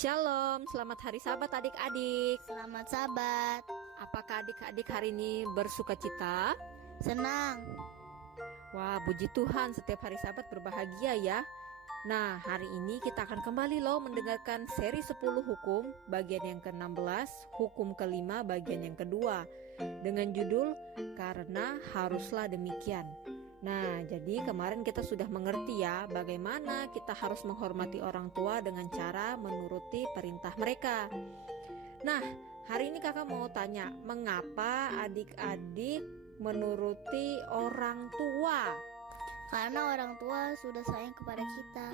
Shalom, selamat hari Sabat adik-adik. Selamat Sabat. Apakah adik-adik hari ini bersuka cita? Senang. Wah, puji Tuhan, setiap hari Sabat berbahagia ya. Nah, hari ini kita akan kembali mendengarkan seri 10 hukum bagian yang ke-16, hukum ke-5 bagian yang kedua, dengan judul Karena Haruslah Demikian. Nah, jadi kemarin kita sudah mengerti ya bagaimana kita harus menghormati orang tua dengan cara menuruti perintah mereka. Nah, hari ini kakak mau tanya, mengapa adik-adik menuruti orang tua? Karena orang tua sudah sayang kepada kita.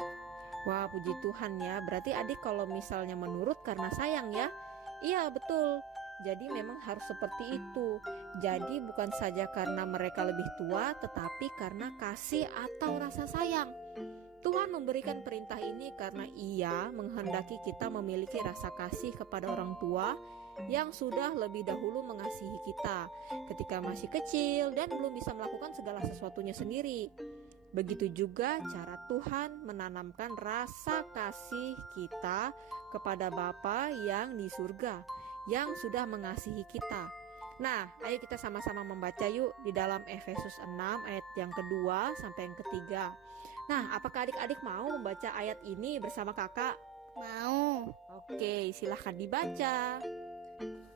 Wah, puji Tuhan ya, berarti adik kalau misalnya menurut karena sayang ya? Iya, betul. Jadi memang harus seperti itu. Jadi bukan saja karena mereka lebih tua, tetapi karena kasih atau rasa sayang. Tuhan memberikan perintah ini karena Ia menghendaki kita memiliki rasa kasih kepada orang tua yang sudah lebih dahulu mengasihi kita ketika masih kecil dan belum bisa melakukan segala sesuatunya sendiri. Begitu juga cara Tuhan menanamkan rasa kasih kita kepada Bapa yang di surga, yang sudah mengasihi kita. Nah, ayo kita sama-sama membaca yuk di dalam Efesus 6 ayat yang kedua sampai yang ketiga. Nah, apakah adik-adik mau membaca ayat ini bersama kakak? Mau. Oke, silahkan dibaca.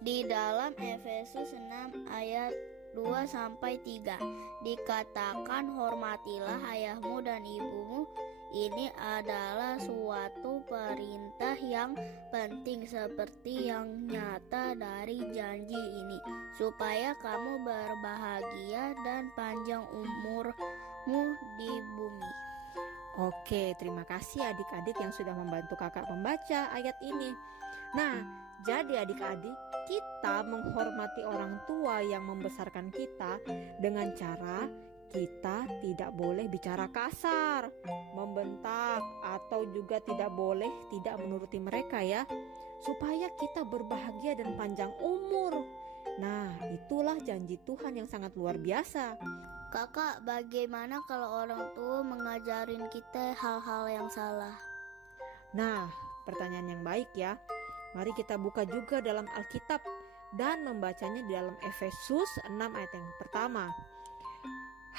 Di dalam Efesus 6 ayat 2-3 dikatakan, hormatilah ayahmu dan ibumu. Ini adalah suatu perintah yang penting seperti yang nyata dari janji ini, supaya kamu berbahagia dan panjang umurmu di bumi. Oke, terima kasih adik-adik yang sudah membantu kakak membaca ayat ini. Nah, jadi adik-adik, kita menghormati orang tua yang membesarkan kita dengan cara kita tidak boleh bicara kasar, membentak, atau juga tidak boleh tidak menuruti mereka ya, supaya kita berbahagia dan panjang umur. Nah, itulah janji Tuhan yang sangat luar biasa. Kakak, bagaimana kalau orang tua mengajarin kita hal-hal yang salah? Nah, pertanyaan yang baik ya. Mari kita buka juga dalam Alkitab dan membacanya di dalam Efesus 6 ayat yang pertama.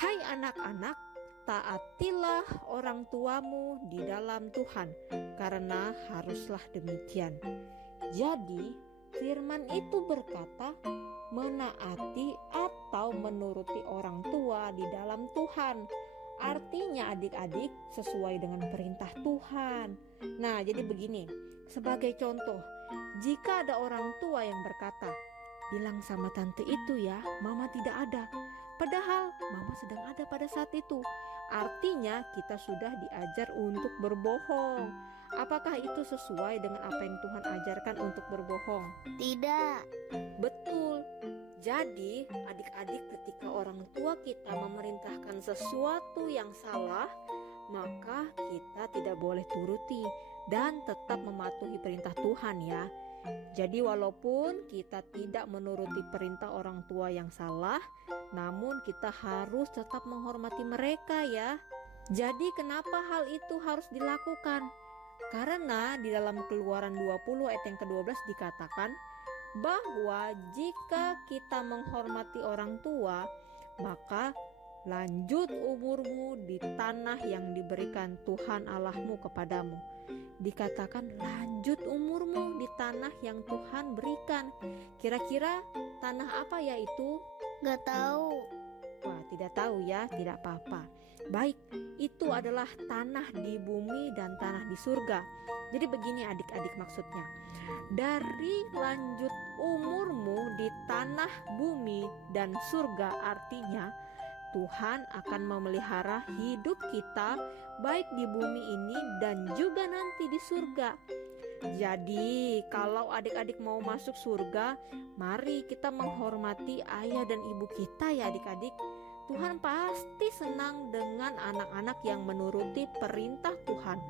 Hai anak-anak, taatilah orang tuamu di dalam Tuhan, karena haruslah demikian. Jadi, firman itu berkata, menaati atau menuruti orang tua di dalam Tuhan. Artinya adik-adik sesuai dengan perintah Tuhan. Nah, jadi begini, sebagai contoh, jika ada orang tua yang berkata, bilang sama tante itu ya, mama tidak ada. Padahal mama sedang ada pada saat itu. Artinya kita sudah diajar untuk berbohong. Apakah itu sesuai dengan apa yang Tuhan ajarkan untuk berbohong? Tidak. Betul. Jadi adik-adik, ketika orang tua kita memerintahkan sesuatu yang salah, maka kita tidak boleh turuti dan tetap mematuhi perintah Tuhan ya. Jadi walaupun kita tidak menuruti perintah orang tua yang salah, namun kita harus tetap menghormati mereka ya. Jadi kenapa hal itu harus dilakukan? Karena di dalam Keluaran 20 ayat yang ke-12 dikatakan bahwa jika kita menghormati orang tua, maka lanjut umurmu di tanah yang diberikan Tuhan Allahmu kepadamu. Dikatakan lanjut umurmu di tanah yang Tuhan berikan. Kira-kira tanah apa ya itu? Gak tahu. Wah, tidak tahu ya, tidak apa-apa. Baik, itu adalah tanah di bumi dan tanah di surga. Jadi begini adik-adik maksudnya. Dari lanjut umurmu di tanah bumi dan surga, artinya Tuhan akan memelihara hidup kita baik di bumi ini dan juga nanti di surga. Jadi kalau adik-adik mau masuk surga, mari kita menghormati ayah dan ibu kita ya adik-adik. Tuhan pasti senang dengan anak-anak yang menuruti perintah Tuhan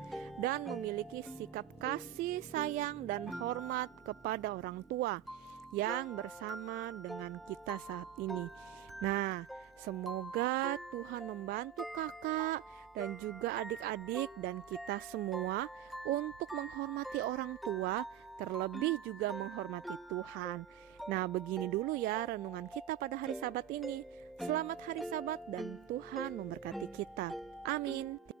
dan memiliki sikap kasih, sayang, dan hormat kepada orang tua yang bersama dengan kita saat ini. Nah, Semoga Tuhan membantu kakak dan juga adik-adik dan kita semua untuk menghormati orang tua, terlebih juga menghormati Tuhan. Nah, begini dulu ya renungan kita pada hari Sabat ini. Selamat hari Sabat dan Tuhan memberkati kita. Amin.